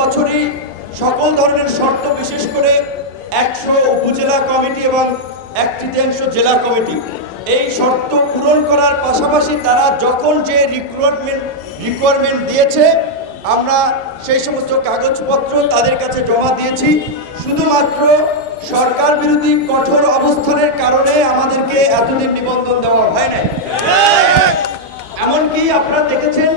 বছরই সকল ধরনের শর্ত, বিশেষ করে 100 উপজেলা কমিটি এবং 1/3 জেলা কমিটি, এই শর্ত পূরণ করার পাশাপাশি তারা যখন যে রিকোয়ারমেন্ট দিয়েছে আমরা সেই সমস্ত কাগজপত্র তাদের কাছে জমা দিয়েছি। শুধুমাত্র সরকার বিরোধী কঠোর অবস্থানের কারণে আমাদেরকে এতদিন নিবন্ধন দেওয়া হয় নাই। এমনকি আপনারা দেখেছেন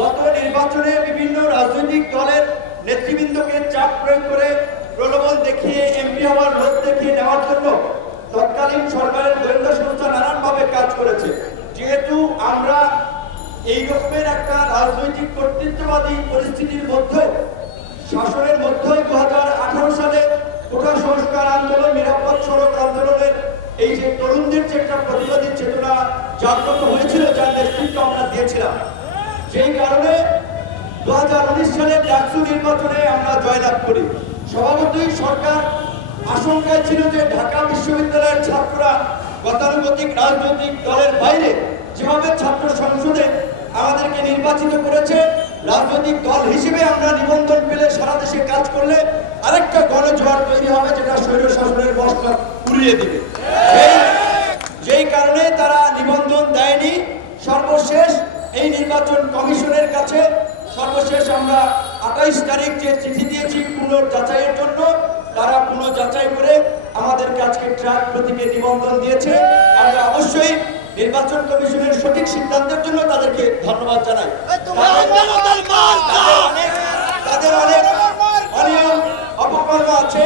গত নির্বাচনে বিভিন্ন রাজনৈতিক দলের নেতৃবৃন্দকে চাপ প্রয়োগ করে, প্রলোভন দেখিয়ে, এমপি হওয়ার লোভ দেখিয়ে নেওয়ার জন্য তৎকালীন সরকারের গোয়েন্দা সংস্থা নানানভাবে কাজ করেছে। যেহেতু আমরা এই রকমের একটা রাজনৈতিক কর্তৃত্ববাদী পরিস্থিতির মধ্যে, শাসনের মধ্যে 2018 সালে কোটা সংস্কার আন্দোলন, নিরাপদ সড়ক আন্দোলনের এই যে তরুণদের যে একটা প্রতিবাদী চেতনা জাগ্রত হয়েছিল, যার নেতৃত্ব আমরা দিয়েছিলাম, যেই কারণে 2019 সালে ডাকসু নির্বাচনে আমরা জয়লাভ করি। স্বভাবতই সরকার আশঙ্কায় ছিল যে ঢাকা বিশ্ববিদ্যালয়ের ছাত্ররা গতানুগতিক রাজনৈতিক দলের বাইরে যেভাবে ছাত্র সংসদে আমাদেরকে নির্বাচিত করেছে, রাজনৈতিক দল হিসেবে আমরা নিবন্ধন পেলে সারা দেশে কাজ করলে আরেকটা গণজোয়ার তৈরি হবে, যেটা স্বৈর শাসনের মশলা উড়িয়ে দিবে। যেই কারণে তারা নিবন্ধন দেয়নি। সর্বশেষ এই নির্বাচন কমিশনের কাছে সর্বশেষ আমরা 28 তারিখ যে চিঠি দিয়েছি পুনর্যাচাইয়ের জন্য, তারা পুনর্যাচাই করে আমাদেরকে আজকে ট্রাক প্রতীকে নিবন্ধন দিয়েছে। আমরা অবশ্যই নির্বাচন কমিশনের সঠিক সিদ্ধান্তের জন্য তাদেরকে ধন্যবাদ জানাই। তাদের অনেক অনিয়ম অপকর্ম আছে,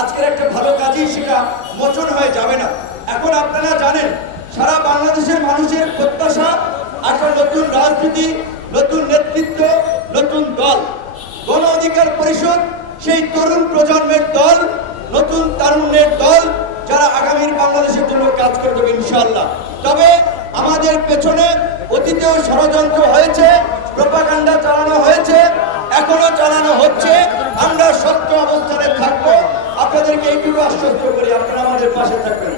আজকের একটা ভালো কাজই সেটা মোচন হয়ে যাবে না। এখন আপনারা জানেন সারা বাংলাদেশের মানুষের প্রত্যাশা একটা নতুন রাজনীতি, নতুন নেতৃত্ব, নতুন দল। গণ অধিকার পরিষদ সেই তরুণ প্রজন্মের দল, নতুন তারুণ্যের দল, যারা আগামীর বাংলাদেশের জন্য কাজ করবে ইনশাআল্লাহ। তবে আমাদের পেছনে অতীতেও ষড়যন্ত্র হয়েছে, প্রোপাগান্ডা চালানো হয়েছে, এখনো চালানো হচ্ছে। আমরা শক্ত অবস্থানে থাকবো। আপনাদেরকে এইটুকু আশ্বস্ত করি, আপনারা আমাদের পাশে থাকবেন।